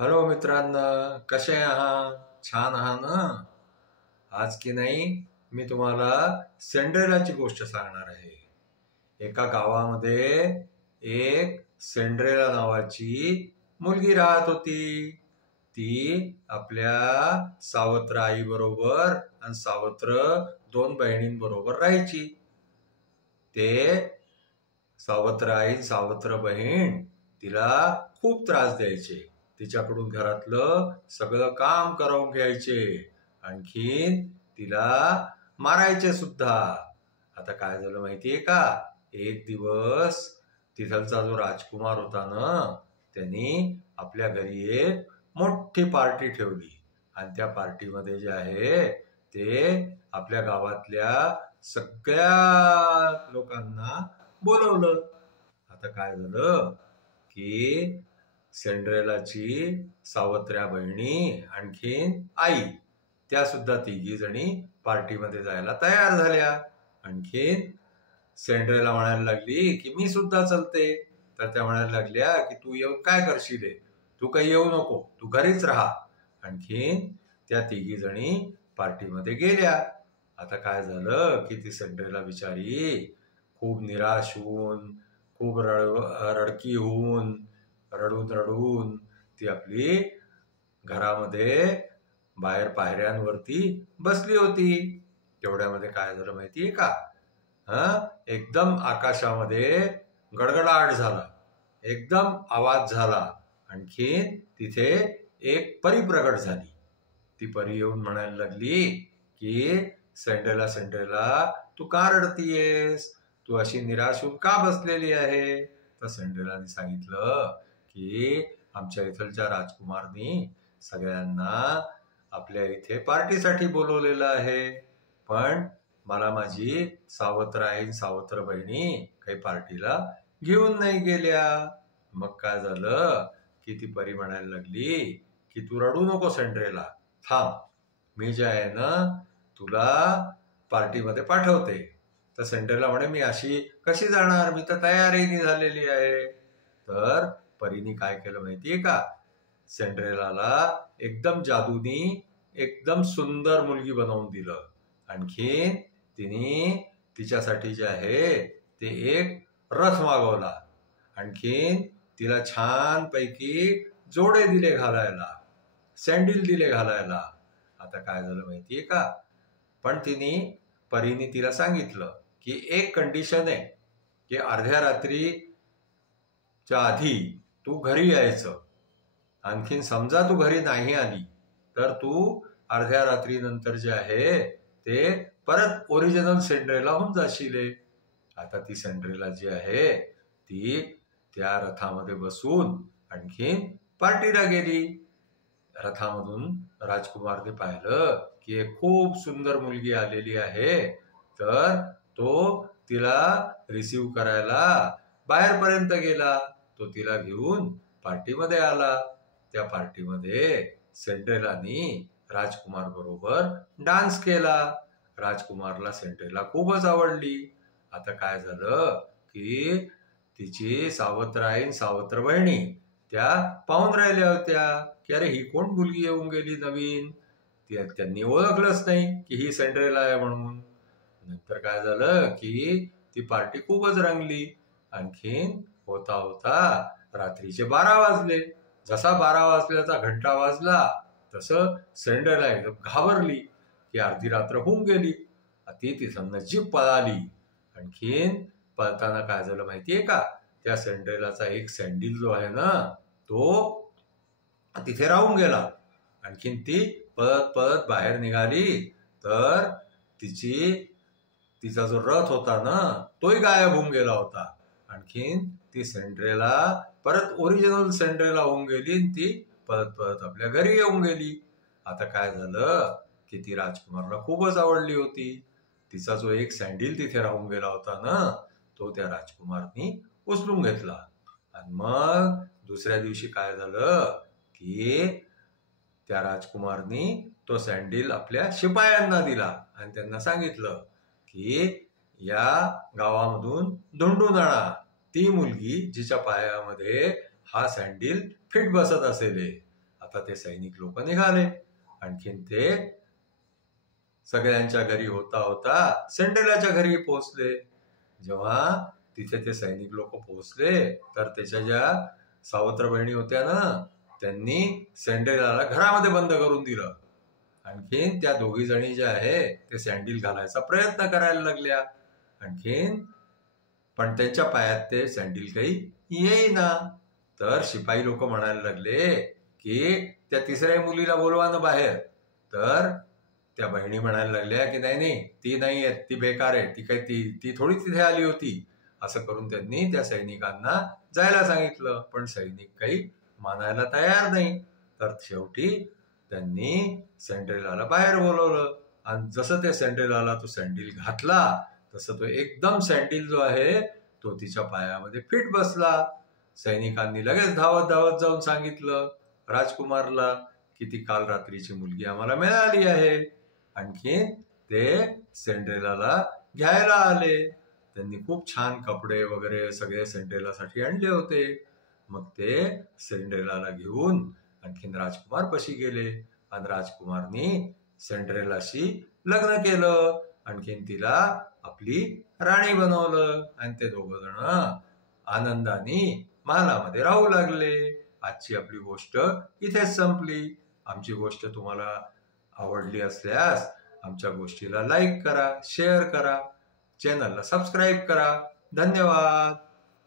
Hello मित्रांनो, कसे आहात? छान आहात ना? आज की नाही मी तुम्हाला सिंड्रेलाची गोष्ट सांगणार आहे. एका गावामध्ये एक सिंड्रेला नावाची मुलगी राहत होती. ती आपल्या सावत्र आई बरोबर आणि सावत्र दोन बहिणींबरोबर राहायची. ते सावत्र आई सावत्र बहीण तिला खूप त्रास द्यायचे. तिच्याकडून घरातलं सगळं काम करून घ्यायचे, आणखीन तिला मारायचे सुद्धा. आता काय झालं माहितीये का? एक दिवस तिथलचा जो राजकुमार होता ना, त्यांनी आपल्या घरी एक मोठी पार्टी ठेवली आणि त्या पार्टीमध्ये जे आहे ते आपल्या गावातल्या सगळ्या लोकांना बोलवलं. आता काय झालं की सिंड्रेलाची सावत्र्या बहिणी आणखीन आई त्या सुद्धा तिघी जणी पार्टीमध्ये जायला तयार झाल्या. आणखीन सिंड्रेला म्हणायला लागली की मी सुद्धा चलते. तर त्या म्हणायला लागल्या की तू येऊन काय करशील? तू काही येऊ नको, तू घरीच राहा. आणखीन त्या तिघी जणी पार्टीमध्ये गेल्या. आता काय झालं की ती सिंड्रेला बिचारी खूप निराश होऊन, खूप रडकी होऊन, रडून रडून ती आपली घरामध्ये बाहेर पायऱ्यांवरती बसली होती. तेवढ्यामध्ये काय झालं माहितीये का? एकदम आकाशामध्ये गडगडाट झाला, एकदम आवाज झाला. आणखीन तिथे एक परी प्रगट झाली. ती परी येऊन म्हणायला लागली की सिंड्रेला सिंड्रेला, तू का रडतीयेस? तू अशी निराश होऊन का बसलेली आहे? तर सिंड्रेलाने सांगितलं की आमच्या इथलच्या राजकुमारनी सगळ्यांना आपल्या इथे पार्टीसाठी बोलवलेलं आहे, पण मला माझी सावत्र आई सावत्र बहिणी काही पार्टीला घेऊन नाही गेल्या. मग काय झालं की ती परी म्हणायला लागली की तू रडू नको सिंड्रेला, थांब, मी जे आहे ना तुला पार्टीमध्ये पाठवते. तर सिंड्रेला म्हणे मी अशी कशी जाणार, मी तर तयारी झालेली आहे. तर परीने काय केलं माहितीये का? सिंड्रेलाला एकदम जादूनी एकदम सुंदर मुलगी बनवून दिलं. आणखीन तिने तिच्यासाठी जे आहे ते एक रथ मागवला. आणखीन तिला छान पैकी जोडे दिले घालायला, सँडल दिले घालायला. आता काय झालं माहितीये का? पण परीने तिला सांगितलं की एक कंडिशन आहे की अर्ध्या रात्रीच्या आधी तू घरी यायचं. आणखीन समजा तू घरी नाही आली तर तू अर्ध्या रात्री नंतर जे आहे ते परत ओरिजिनल सिंड्रेला होऊन जाशील. आता ती सिंड्रेला जी आहे ती त्या रथामध्ये बसून आणखीन पार्टीला गेली. रथामधून राजकुमारने पाहिलं की एक खूप सुंदर मुलगी आलेली आहे. तर तो तिला रिसीव्ह करायला बाहेरपर्यंत गेला. तो तिला घेऊन पार्टीमध्ये आला. त्या पार्टीमध्ये सिंड्रेलानी राजकुमार बरोबर डान्स केला. राजकुमारला सिंड्रेला खूपच आवडली. आता काय झालं की तिची सावत्र आई सावत्र बहिणी त्या पाहून राहिल्या होत्या की अरे ही कोण मुलगी येऊन गेली नवीन. त्यांनी ओळखलंच नाही की ही सिंड्रेला आहे म्हणून. नंतर काय झालं की ती पार्टी खूपच रंगली. आणखीन होता होता रात्रीचे 12 वाजले. जसा 12 वाजल्याचा घंटा वाजला तसं सिंड्रेला एकदम घाबरली की अर्धी रात्र होऊन गेली. ती तिथं नजीक पळाली. आणखीन पळताना काय झालं माहितीये का? त्या सिंड्रेलाचा एक सँडल जो आहे ना तो तिथे राहून गेला. आणखीन ती पळत पळत बाहेर निघाली तर तिचा जो रथ होता ना तोही गायब होऊन गेला होता. आणखीन ती सिंड्रेला परत ओरिजिनल सिंड्रेला होऊन गेली आणि ती परत परत आपल्या घरी येऊन गेली. आता काय झालं की ती राजकुमारला खूपच आवडली होती. तिचा जो एक सँडल तिथे राहून गेला होता ना तो त्या राजकुमारनी उचलून घेतला. आणि मग दुसऱ्या दिवशी काय झालं की त्या राजकुमारनी तो सँडल आपल्या शिपायांना दिला आणि त्यांना सांगितलं की या गावामधून धुंडून आणा ती मुलगी जिच्या पायामध्ये हा सँडल फिट बसत असेल. आता ते सैनिक लोक निघाले. आणखीन ते सगळ्यांच्या घरी होता होता सिंड्रेलाच्या घरी पोहोचले. जेव्हा तिथे ते सैनिक लोक पोहोचले तर त्याच्या ज्या सावत्र बहिणी होत्या ना, त्यांनी सिंड्रेलाला घरामध्ये बंद करून दिलं. आणखीन त्या दोघी जणी ज्या आहे ते सँडल घालायचा प्रयत्न करायला लागल्या. आणखीन पण त्यांच्या पायात ते सँडल काही येईना. तर शिपाई लोक म्हणायला लागले की त्या तिसऱ्या मुलीला बोलवा ना बाहेर. तर त्या बहिणी म्हणायला लागल्या की नाही, ती नाही आहे, ती बेकार आहे, ती काही ती थोडी तिथे आली होती. असं करून त्यांनी त्या सैनिकांना जायला सांगितलं. पण सैनिक काही मानायला तयार नाही. तर शेवटी त्यांनी सिंड्रेलाला बाहेर बोलवलं. आणि जसं ते सिंड्रेलाला तो सँडल घातला तसं तो एकदम सँडल जो आहे तो तिच्या पायामध्ये फिट बसला. सैनिकांनी लगेच धावत धावत जाऊन सांगितलं राजकुमारला की ती काल रात्रीची मुलगी आम्हाला मिळाली आहे. आणखीन ते सिंड्रेलाला घ्यायला आले. त्यांनी खूप छान कपडे वगैरे सगळे सिंड्रेलासाठी आणले होते. मग ते सिंड्रेलाला घेऊन आणखीन राजकुमार पाशी गेले आणि राजकुमारनी सिंड्रेलाशी लग्न केलं. आणखीन तिला आपली राणी बनवलं आणि ते दोघं जण आनंदाने महालामध्ये राहू लागले. आजची आपली गोष्ट इथेच संपली. आमची गोष्ट तुम्हाला आवडली असल्यास आमच्या गोष्टीला लाईक करा, शेअर करा, चॅनलला सबस्क्राईब करा. धन्यवाद.